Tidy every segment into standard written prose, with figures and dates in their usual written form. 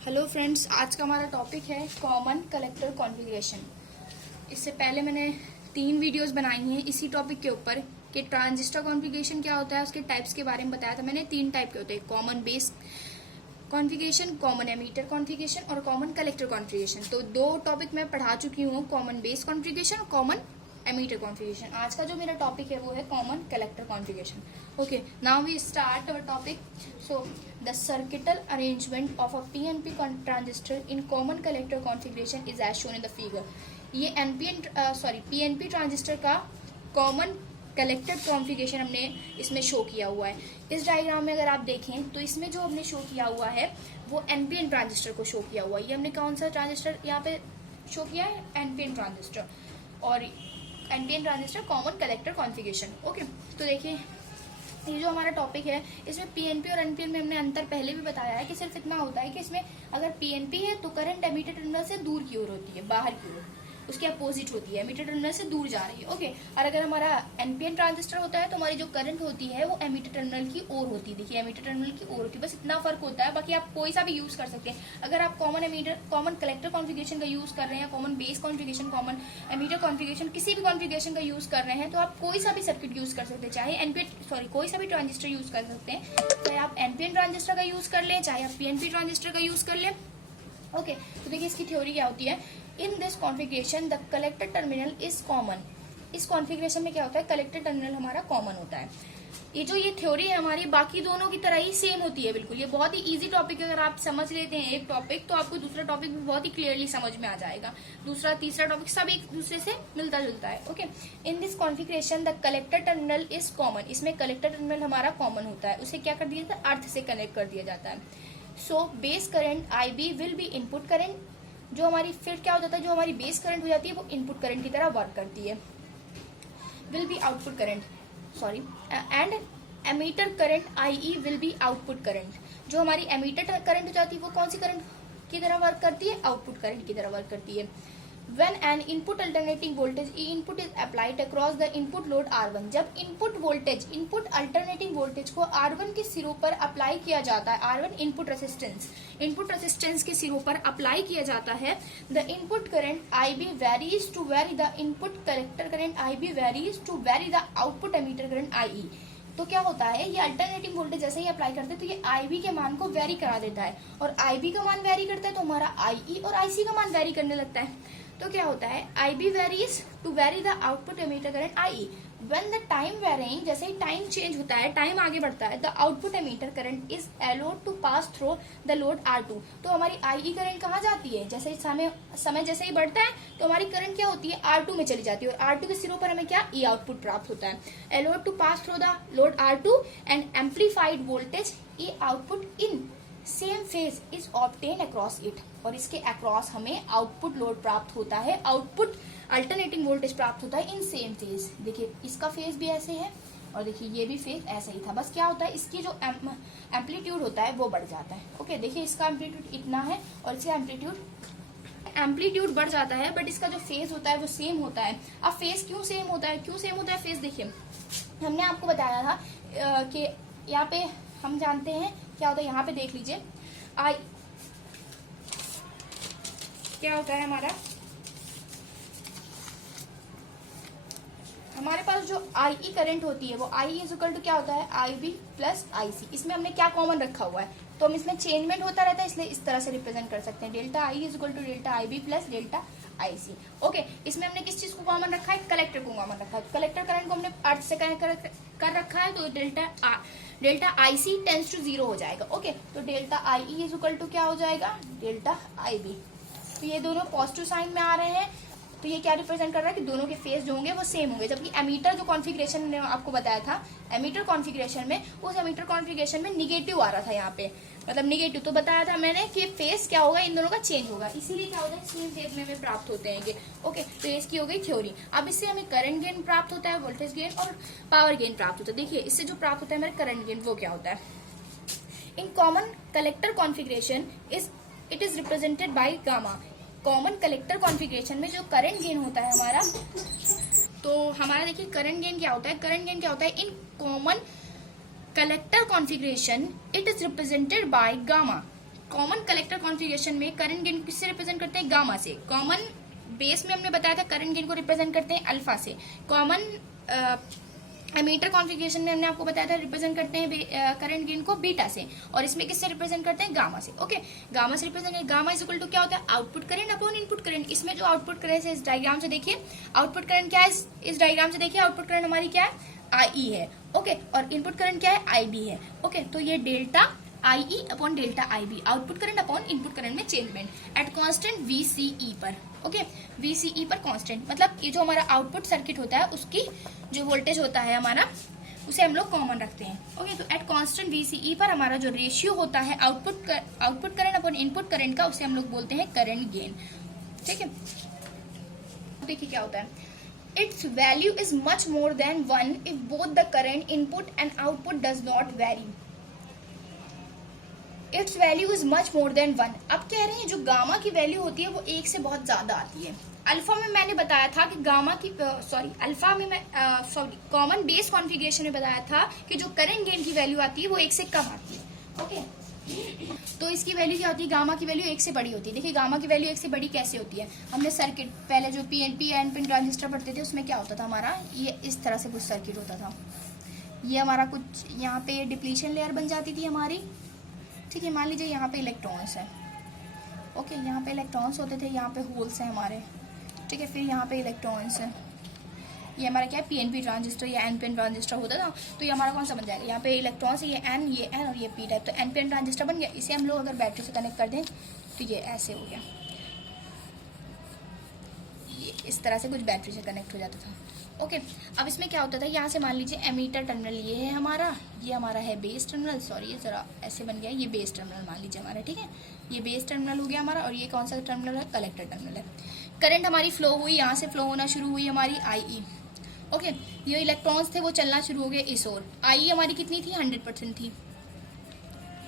Hello friends, आज का हमारा टॉपिक है कॉमन कलेक्टर कॉन्फ़िगरेशन। इससे पहले मैंने 3 वीडियोस बनाई हैं इसी टॉपिक के ऊपर कि ट्रांजिस्टर कॉन्फ़िगरेशन क्या होता है, उसके टाइप्स के बारे में बताया था मैंने। 3 टाइप के होते हैं, common base configuration, common emitter configuration और कॉमन कलेक्टर कॉन्फ़िगरेशन। तो 2 टॉपिक मैं पढ़ा चुकी हूँ, कॉमन बेस कॉन्फ़िगरेशन और कॉमन एमीटर कॉन्फ़िगरेशन। आज का जो मेरा टॉपिक है वो है common collector configuration. Okay, now we start our topic. So the circuital arrangement of a PNP transistor in common collector configuration is as shown in the figure। ये PNP transistor का common collector configuration हमने इसमें show किया हुआ है। इस diagram में अगर आप देखें तो इसमें जो हमने शो किया हुआ है वो एनपीएन ट्रांजिस्टर को शो किया हुआ है। ये हमने कौन सा ट्रांजिस्टर यहाँ पे शो किया है? NPN transistor. और NPN transistor common collector configuration. Okay, तो देखिए ये जो हमारा टॉपिक है इसमें पीएनपी और एनपीएन में हमने अंतर पहले भी बताया है कि सिर्फ इतना होता है कि इसमें अगर पीएनपी है तो करंट एमिटर टर्मिनल से दूर की ओर होती है, बाहर की ओर, उसके अपोजिट होती है, एमिटर टर्मिनल से दूर जा रही है। ओके, और अगर हमारा एनपीएन ट्रांजिस्टर होता है तो हमारी जो करंट होती है वो एमिटर टर्मिनल की ओर होती है। देखिए एमिटर टर्मिनल की ओर होती है, बस इतना फर्क होता है। बाकी आप कोई सा भी यूज कर सकते हैं। अगर आप कॉमन कलेक्टर कॉन्फ़िगरेशन का यूज कर रहे हैं, common base configuration, common emitter configuration, किसी भी कॉन्फ़िगरेशन का यूज कर रहे हैं तो आप कोई सा भी सर्किट यूज कर सकते हैं, चाहे कोई सा भी ट्रांजिस्टर यूज कर सकते हैं। चाहे आप एनपीएन ट्रांजिस्टर का यूज कर लें, चाहे आप पीएनपी ट्रांजिस्टर का यूज कर लें। ओके, तो देखिए इसकी थ्योरी क्या होती है। इन this configuration the collector terminal is common. इस कॉन्फ़िगरेशन में क्या होता है? कलेक्टर टर्मिनल हमारा कॉमन होता है। ये थ्योरी है हमारी बाकी दोनों की तरह ही सेम होती है बिल्कुल। ये बहुत ही इजी टॉपिक है। अगर आप समझ लेते हैं एक टॉपिक तो आपको दूसरा टॉपिक भी बहुत ही क्लियरली समझ में आ जाएगा। दूसरा तीसरा टॉपिक सब एक दूसरे से मिलता जुलता है। Okay, in this configuration the collector terminal is common. इसमें कलेक्टर टर्मिनल हमारा कॉमन होता है। उसे क्या कर दिया जाता है? अर्थ से कनेक्ट कर दिया जाता है। So base current IB will be input current. जो हमारी फिर क्या हो जाता है, जो हमारी बेस करंट हो जाती है वो इनपुट करंट की तरह वर्क करती है। Will be output current, and emitter current IE will be output current. जो हमारी एमीटर करंट हो जाती है वो कौन सी करंट की तरह वर्क करती है? आउटपुट करंट की तरह वर्क करती है। When an input alternating voltage E input is applied across the input load R1। जब इनपुट अल्टरनेटिंग वोल्टेज को R1 के सिरों पर अप्लाई किया जाता है, R1 इनपुट रेसिस्टेंस के सिरों पर अप्लाई किया जाता है, the input current IB varies to vary the input collector current IB varies to vary the output emitter current IE। तो क्या होता है, ये अल्टरनेटिंग वोल्टेज जैसे ही अप्लाई करते हैं तो ये IB के मान को वेरी करा देता है, और IB का मान वेरी करता है तो हमारा IE और IC का मान वेरी करने लगता है। तो क्या होता है, IB varies to vary the output emitter current IE। When the time varying, जैसे ही टाइम चेंज होता है, टाइम आगे बढ़ता है, the output emitter current is allowed to pass through the load R2। तो हमारी IE करंट कहाँ जाती है? जैसे समय जैसे ही बढ़ता है तो हमारी करंट क्या होती है? R2 में चली जाती है, और R2 के सिरों पर हमें क्या? E आउटपुट प्राप्त होता है। Allowed to pass through the load R2 and amplified voltage E output in same phase is obtain across it. और इसके अक्रॉस हमें आउटपुट लोड प्राप्त होता है, आउटपुट अल्टरनेटिंग वोल्टेज प्राप्त होता है इन सेम फेज। देखिए इसका फेज भी ऐसे है और देखिए ये भी फेज ऐसे ही था, बस क्या होता है इसकी जो एम्पलीट्यूड होता है वो बढ़ जाता है। ओके, देखिए इसका एम्पलीट्यूड इतना है और इसका एम्पलीट्यूड बढ़ जाता है, बट इसका जो फेज होता है वो सेम होता है। अब फेज क्यों सेम होता है? फेज देखिए हमने आपको बताया था कि यहाँ पे हम जानते हैं क्या होता है। यहाँ पे देख लीजिए क्या होता है हमारे पास जो IE करंट होती है वो IE इज इक्वल टू क्या होता है? IB plus IC। इसमें हमने क्या कॉमन रखा हुआ है तो हम इसमें चेंजमेंट होता रहता है, इसलिए इस तरह से रिप्रेजेंट कर सकते हैं। Delta IE is equal to delta IB plus delta IC। Okay, इसमें हमने किस चीज को कॉमन रखा है? कलेक्टर को कॉमन रखा है। कलेक्टर करंट को हमने अर्थ से कनेक्ट कर रखा है तो डेल्टा IC टेंस टू 0 हो जाएगा। ओके, तो delta IE is equal to क्या हो जाएगा? Delta IB। तो ये दोनों पॉजिटिव साइन में आ रहे हैं, तो ये क्या रिप्रेजेंट कर रहा है कि दोनों के फेज जो होंगे वो सेम होंगे। जबकि एमीटर जो कॉन्फ़िगरेशन ने आपको बताया था, एमीटर कॉन्फ़िगरेशन में, उस एमीटर कॉन्फ़िगरेशन में निगेटिव आ रहा था यहाँ पे, मतलब निगेटिव। तो बताया था मैंने कि फेज क्या होगा, इन दोनों का चेंज होगा, इसीलिए क्या होता है सेम फेज में हमें प्राप्त होते हैं ये। ओके, तो इसकी हो गई थ्योरी। अब इससे हमें करंट गेन प्राप्त होता है, वोल्टेज गेन और पावर गेन प्राप्त होता है। देखिए इससे जो प्राप्त होता है हमारे करंट गेन वो क्या होता है? In common collector configuration it is represented by gamma. Common collector configuration में जो करंट गेन होता है हमारा, तो हमारा देखिए करंट गेन क्या होता है? In common collector configuration it is represented by gamma. Common collector configuration में करंट गेन किससे रिप्रेजेंट करते हैं? गामा से। कॉमन बेस में हमने बताया था करंट गेन को रिप्रेजेंट करते हैं अल्फा से। कॉमन एमीटर कॉन्फ़िगरेशन में हमने आपको बताया था रिप्रेजेंट करते हैं करंट गेन को बीटा से, और इसमें किससे रिप्रेजेंट करते हैं? गामा से। ओके, गामा से represent, gamma is equal to क्या होता है? Output current upon input current. इसमें जो आउटपुट करंट है इस डायग्राम से देखिए, आउटपुट करंट क्या है इस डायग्राम से देखिए, आउटपुट करंट हमारी क्या है? आई है। ओके, और इनपुट करंट क्या है? आई बी है। ओके, तो ये delta I E upon delta I B, output current upon input current में चेंजमेंट एट कांस्टेंट वीसीई पर। ओके, वीसीई पर कांस्टेंट, मतलब ये जो हमारा आउटपुट सर्किट होता है उसकी जो वोल्टेज होता है हमारा, उसे हम लोग कॉमन रखते हैं। ओके, तो एट कांस्टेंट वीसीई पर हमारा जो रेशियो होता है output current upon input current का, उसे हम लोग बोलते हैं करंट गेन। ठीक है, देखिए क्या होता है, its value is much more than 1 if both the current input and output does not vary. Its value is much more than 1. अब कह रहे हैं जो गामा की वैल्यू होती है वो 1 से बहुत ज्यादा आती है। अल्फा में मैंने बताया था कि गामा की अल्फा में मैं कॉमन बेस कॉन्फ़िगरेशन में बताया था कि जो करंट गेन की वैल्यू आती है वो 1 से कम आती है। ओके, तो इसकी वैल्यू क्या होती है? गामा की वैल्यू 1 से बड़ी होती है। देखिए गामा की वैल्यू 1 से बड़ी कैसे होती है? हमने सर्किट पहले जो पीएनपी एनपिन ट्रांजिस्टर पढ़ते थे उसमें क्या होता था हमारा, ये इस तरह से कुछ सर्किट होता था। ये हमारा कुछ यहाँ पे डिप्लीशन लेयर बन जाती थी हमारी। ठीक है, मान लीजिए यहाँ पे इलेक्ट्रॉन्स है। ओके, यहाँ पे इलेक्ट्रॉन्स होते थे, यहाँ पे होल्स हैं हमारे। ठीक है, फिर यहाँ पे इलेक्ट्रॉन्स है। ये हमारा क्या है? पीएनपी ट्रांजिस्टर या एनपीएन ट्रांजिस्टर होता था। तो ये हमारा कौन सा बन जाएगा? यहाँ पे इलेक्ट्रॉन्स है, ये एन और ये पी टाइप। तो एनपीएन ट्रांजिस्टर बन गया। इसे हम लोग अगर बैटरी से कनेक्ट कर दें तो ये ऐसे हो गया, ये इस तरह से कुछ बैटरी से कनेक्ट हो जाता था। ओके, अब इसमें क्या होता था, यहाँ से मान लीजिए एमीटर टर्मिनल ये है हमारा, ये हमारा है बेस टर्मिनल। सॉरी, ये जरा ऐसे बन गया, ये बेस टर्मिनल मान लीजिए हमारा। ठीक है, ये बेस टर्मिनल हो गया हमारा, और ये कौन सा टर्मिनल है? कलेक्टर टर्मिनल है। करंट हमारी फ्लो हुई, यहाँ से फ्लो होना शुरू हुई हमारी आई। ओके, ये इलेक्ट्रॉन्स थे वो चलना शुरू हो गए इस ओर। आई हमारी कितनी थी? 100% थी।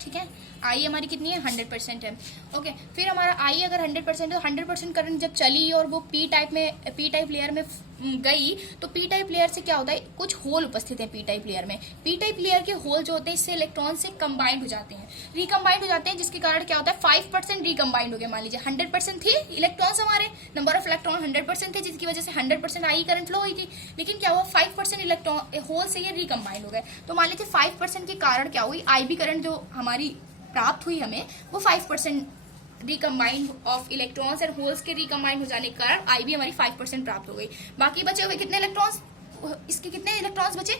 ठीक है, आई हमारी कितनी है? 100% है। ओके, फिर हमारा आई अगर 100% है तो 100% करंट जब चली और वो पी टाइप लेयर में गई, तो पी टाइप लेयर से क्या होता है? कुछ होल उपस्थित है पी टाइप लेयर में। पी टाइप लेयर के होल जो होते हैं इससे इलेक्ट्रॉन से कंबाइंड हो जाते हैं, रिकम्बाइंड हो जाते हैं, जिसके कारण क्या होता है? 5% रिकम्बाइंड हो गया। मान लीजिए 100% थे इलेक्ट्रॉन्स, हमारे नंबर ऑफ इलेक्ट्रॉन 100% थे, जिसकी वजह से 100% आई करंट फ्लो हुई थी। लेकिन क्या हुआ? 5% इलेक्ट्रॉन होल से ये रिकम्बाइंड हो गए। तो मान लीजिए 5% के कारण क्या हुई? आई बी करंट जो हमारी प्राप्त हुई हमें, वो 5% रिकम्बाइंड ऑफ इलेक्ट्रॉन्स और होल्स के रिकम्बाइंड हो जाने के कारण आई भी हमारी 5% प्राप्त हो गई। बाकी बचे हुए कितने इलेक्ट्रॉन्स? इसके कितने इलेक्ट्रॉन्स बचे?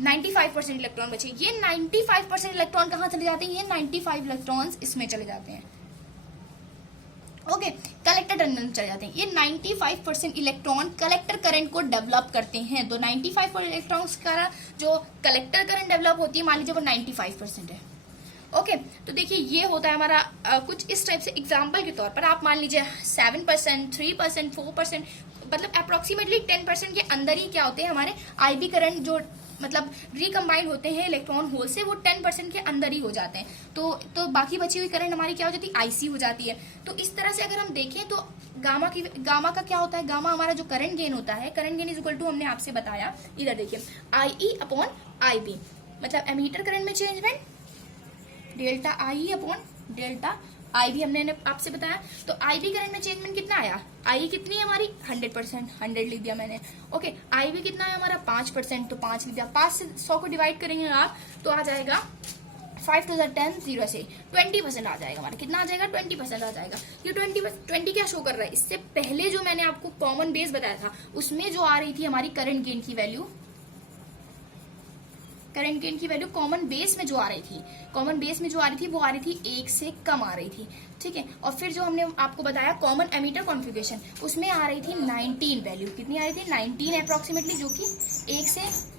95% इलेक्ट्रॉन बचे। ये 95% इलेक्ट्रॉन कहाँ चले जाते हैं? ये 95 इलेक्ट्रॉन्स इसमें चले जाते हैं। ओके, कलेक्टर टर्मिनल चले जाते हैं। ये 95% इलेक्ट्रॉन कलेक्टर करंट को डेवलप करते हैं। तो 95 इलेक्ट्रॉन्स का जो कलेक्टर करंट डेवलप होती है, मान लीजिए वो 95% है। ओके, तो देखिए ये होता है हमारा कुछ इस टाइप से। एग्जाम्पल के तौर पर आप मान लीजिए 7%, 3%, 4%, मतलब अप्रोक्सीमेटली 10% के अंदर ही क्या होते हैं हमारे आई बी करंट जो मतलब रिकम्बाइंड होते हैं इलेक्ट्रॉन होल से, वो 10% के अंदर ही हो जाते हैं। तो बाकी बची हुई करंट हमारी क्या हो जाती है? आईसी हो जाती है। तो इस तरह से अगर हम देखें तो गामा का क्या होता है? गामा हमारा जो करंट गेन होता है, current gain is equal to हमने आपसे बताया, इधर देखिए I E upon I B, मतलब एमीटर करंट में changement delta I upon delta I भी हमने आपसे बताया। तो आई बी करंट में चेंजमेंट कितना आया? आई कितनी है हमारी? 100%, 100 लिख दिया मैंने। ओके, आई भी कितना है हमारा? 5%, तो 5 लिख दिया। 5 से 100 को डिवाइड करेंगे आप तो आ जाएगा 5 to the 10, 0 से 20% आ जाएगा हमारा। कितना आ जाएगा? 20% आ जाएगा। ये 20 क्या शो कर रहा है? इससे पहले जो मैंने आपको कॉमन बेस बताया था उसमें जो आ रही थी हमारी करंट गेन की वैल्यू, करंट गेन की वैल्यू कॉमन बेस में जो आ रही थी, कॉमन बेस में जो आ रही थी वो आ रही थी 1 से कम आ रही थी। ठीक है, और फिर जो हमने आपको बताया कॉमन एमीटर कॉन्फ़िगरेशन, उसमें आ रही थी 19 वैल्यू। कितनी आ रही थी? 19 अप्रोक्सीमेटली, जो कि 1 से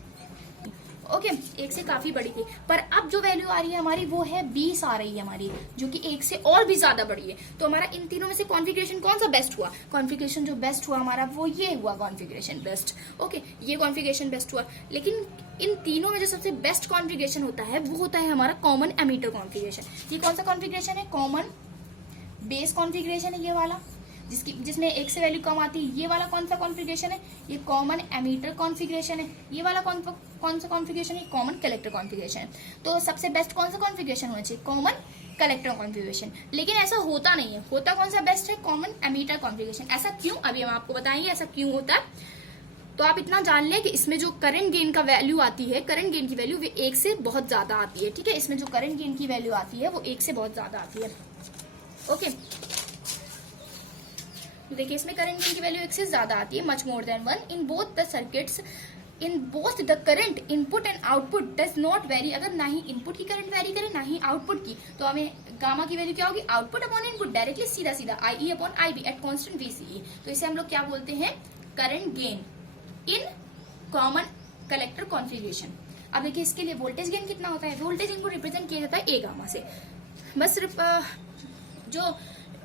1 से काफी बड़ी थी। पर अब जो वैल्यू आ रही है हमारी वो है 20 आ रही है हमारी, जो कि 1 से और भी ज्यादा बड़ी है। तो हमारा इन तीनों में से कॉन्फ़िगरेशन कौन सा बेस्ट हुआ? कॉन्फ़िगरेशन जो बेस्ट हुआ हमारा वो ये हुआ कॉन्फ़िगरेशन बेस्ट। ओके, ये कॉन्फ़िगरेशन बेस्ट हुआ। लेकिन इन तीनों में जो सबसे बेस्ट कॉन्फ़िगरेशन होता है वो होता है हमारा कॉमन एमीटर कॉन्फ़िगरेशन। ये कौन सा कॉन्फ़िगरेशन है? कॉमन बेस कॉन्फ़िगरेशन है ये वाला, जिसमें 1 से वैल्यू कम आती है। ये वाला कौन सा कॉन्फ़िगरेशन है? ये कॉमन एमीटर कॉन्फ़िगरेशन है। ये वाला कौन सा कॉन्फ़िगरेशन है? कॉमन कलेक्टर कॉन्फ़िगरेशन है। तो सबसे बेस्ट कौन सा कॉन्फ़िगरेशन होना चाहिए? Common collector configuration. लेकिन ऐसा होता नहीं है, होता कौन सा बेस्ट है? Common emitter configuration. ऐसा क्यों? अभी हम आपको बताएंगे ऐसा क्यों होता है। तो आप इतना जान लें कि इसमें जो करंट गेन का वैल्यू आती है, करंट गेन की वैल्यू 1 से बहुत ज्यादा आती है। ठीक है, इसमें जो करंट गेन की वैल्यू आती है वो 1 से बहुत ज्यादा आती है। ओके, देखिए इसमें करंट गेन की वैल्यू 1 से ज्यादा आती है, much more than 1 in both the circuits. In both the current input and output does not very. अगर ना ही इनपुट की करंट वेरी करे ना ही आउटपुट की, तो हमें गामा की वैल्यू क्या होगी? आउटपुट अपॉन इनपुट, डायरेक्टली सीधा सीधा IE upon IB at constant VCE। तो इसे हम लोग क्या बोलते हैं? Current gain in common collector configuration. अब देखिए इसके लिए वोल्टेज गेन कितना होता है? वोल्टेज गेन को रिप्रेजेंट किया जाता है ए गामा से। बस सिर्फ जो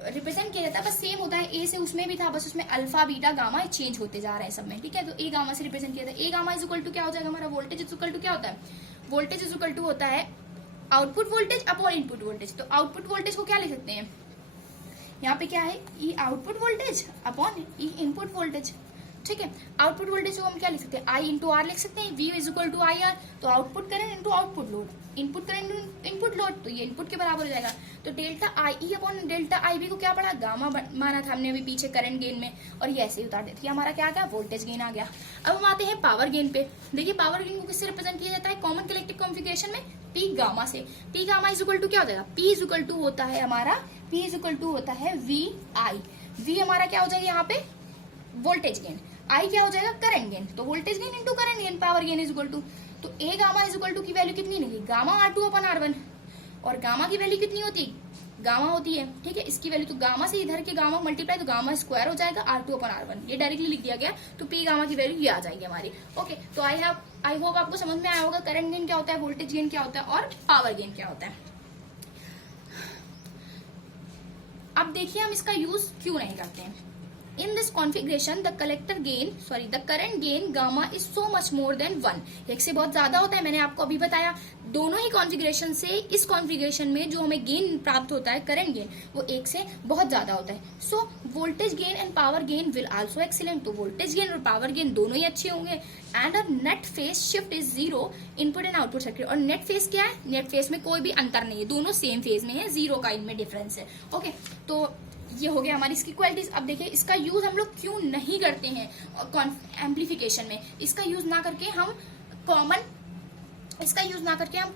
रिप्रेजेंट किया जाता है बस सेम होता है, ए से उसमें भी था, बस उसमें अल्फा बीटा गामा चेंज होते जा रहे हैं सब में। ठीक है, तो ए गामा से रिप्रेजेंट किया जाता है। ए गामा इज इक्वल टू क्या हो जाएगा हमारा? वोल्टेज इज इक्वल टू क्या होता है? वोल्टेज इज इक्वल टू होता है output voltage upon input voltage. तो आउटपुट वोल्टेज को क्या लिख सकते हैं? यहाँ पे क्या है? ई आउटपुट वोल्टेज अपॉन ई इनपुट वोल्टेज। ठीक है, आउटपुट वोल्टेज को हम क्या लिख सकते हैं? I इंटू आर लिख सकते हैं। V is equal to I R. तो output current into output load, input current input load, तो ये इनपुट के बराबर हो जाएगा। तो delta IE upon delta IB को क्या पड़ा? गामा माना था हमने अभी पीछे करंट गेन में, और ये ऐसे ही उतार देते। हमारा क्या आ गया? वोल्टेज गेन आ गया। अब हम आते हैं पावर गेन पे। देखिए पावर गेन को किससे रिप्रेजेंट किया जाता है? कॉमन कलेक्टिव कॉन्फ़िगरेशन में P गामा से। P gamma is equal to क्या हो जाएगा? P इज इक्वल टू होता है हमारा, P इज इक्वल टू होता है VI। V हमारा क्या हो जाएगा यहाँ पे? Voltage gain. I क्या हो जाएगा? Current gain. तो voltage gain into current gain, power gain is equal to, तो A gamma is equal to की वैल्यू कितनी निकली? Gamma R2 upon R1। और गामा की वैल्यू कितनी होती है? गामा होती है। ठीक है, इसकी वैल्यू तो गामा से इधर के गामा मल्टीप्लाई, तो गामा स्क्वायर हो जाएगा R2 अपन R1। ये डायरेक्टली लिख दिया गया, तो P गामा की वैल्यू ये आ जाएगी हमारी। ओके, तो आई होप आपको समझ में आया होगा करंट गेन क्या होता है, वोल्टेज गेन क्या होता है और पावर गेन क्या होता है। अब देखिए हम इसका यूज क्यों नहीं करते हैं। In this configuration, the current gain gamma is so much more than 1। एक से बहुत ज्यादा होता है, मैंने आपको अभी बताया। दोनों ही कॉन्फ़िगरेशन से इस कॉन्फ़िगरेशन में जो हमें गेन प्राप्त होता है, करंट गेन, वो एक से बहुत ज्यादा होता है। So voltage gain and power gain will also excellent. तो वोल्टेज गेन और पावर गेन दोनों ही अच्छे होंगे। And a net phase shift is 0 input and output circuit. और नेट फेज क्या है? नेट फेज में कोई भी अंतर नहीं है, दोनों सेम फेज में है, 0 का इनमें डिफरेंस है। ओके, तो ये हो गया हमारी इसकी क्वालिटीज। अब देखिए इसका यूज हम लोग क्यों नहीं करते हैं एम्पलीफिकेशन में। इसका यूज ना करके हम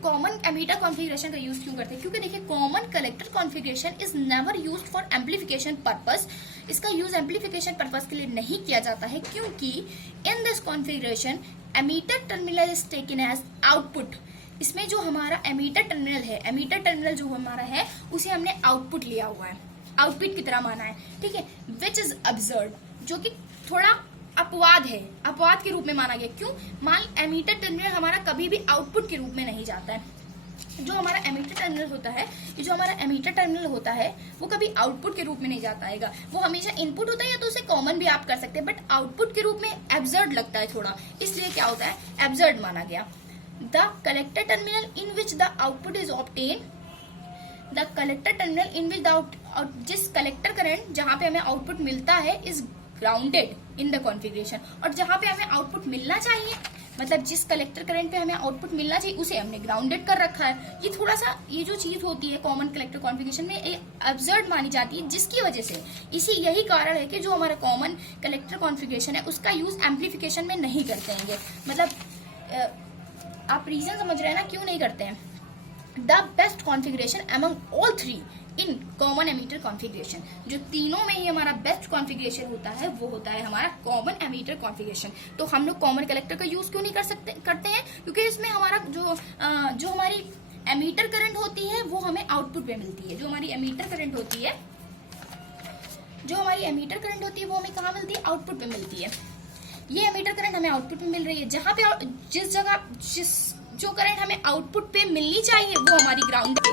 कॉमन एमीटर कॉन्फ़िगरेशन का यूज क्यों करते हैं? क्योंकि देखिए common collector configuration is never used for amplification purpose. इसका यूज एम्पलीफिकेशन पर्पस के लिए नहीं किया जाता है, क्योंकि in this configuration emitter terminal is taken as output. इसमें जो हमारा एमीटर टर्मिनल है, एमीटर टर्मिनल जो हमारा है उसे हमने आउटपुट लिया हुआ है, आउटपुट की तरह माना है। ठीक है, विच इज अब्सर्ड, जो कि थोड़ा अपवाद है, अपवाद के रूप में माना गया। क्यों? मान एमीटर टर्मिनल हमारा कभी भी आउटपुट के रूप में नहीं जाता है। जो हमारा एमीटर टर्मिनल होता है, ये जो हमारा एमीटर टर्मिनल होता है वो कभी आउटपुट के रूप में नहीं जाता है। वो हमेशा इनपुट होता है, या तो उसे कॉमन भी आप कर सकते हैं, बट आउटपुट के रूप में एब्सर्ड लगता है थोड़ा, इसलिए क्या होता है? एब्सर्ड माना गया। The collector terminal in which the output is obtain, the collector terminal in which जिस कलेक्टर करंट जहां पे हमें आउटपुट मिलता है is grounded in the configuration. और जहां पे हमें आउटपुट मिलना चाहिए, मतलब जिस कलेक्टर करंट पे हमें आउटपुट मिलना चाहिए उसे हमने ग्राउंडेड कर रखा है। ये थोड़ा सा, ये जो चीज होती है कॉमन कलेक्टर कॉन्फ़िगरेशन में, ये अब्सर्ड मानी जाती है, जिसकी वजह से यही कारण है कि जो हमारा कॉमन कलेक्टर कॉन्फ़िगरेशन है उसका यूज एम्पलीफिकेशन में नहीं करते हैं। मतलब आप रीजन समझ रहे हैं ना क्यों नहीं करते हैं। The best configuration among all three in common emitter configuration, जो तीनों में ही हमारा बेस्ट कॉन्फ़िगरेशन होता है वो होता है हमारा कॉमन एमीटर कॉन्फ़िगरेशन। तो हम लोग कॉमन कलेक्टर का यूज क्यों नहीं करते हैं? क्योंकि इसमें हमारा जो हमारी एमीटर करंट होती है वो हमें आउटपुट पे मिलती है। जो हमारी एमीटर करंट होती है वो हमें कहाँ मिलती है? आउटपुट पे मिलती है। ये एमीटर करंट हमें आउटपुट पे मिल रही है, जहां पे जो करंट हमें आउटपुट पे मिलनी चाहिए वो हमारी ग्राउंड पे,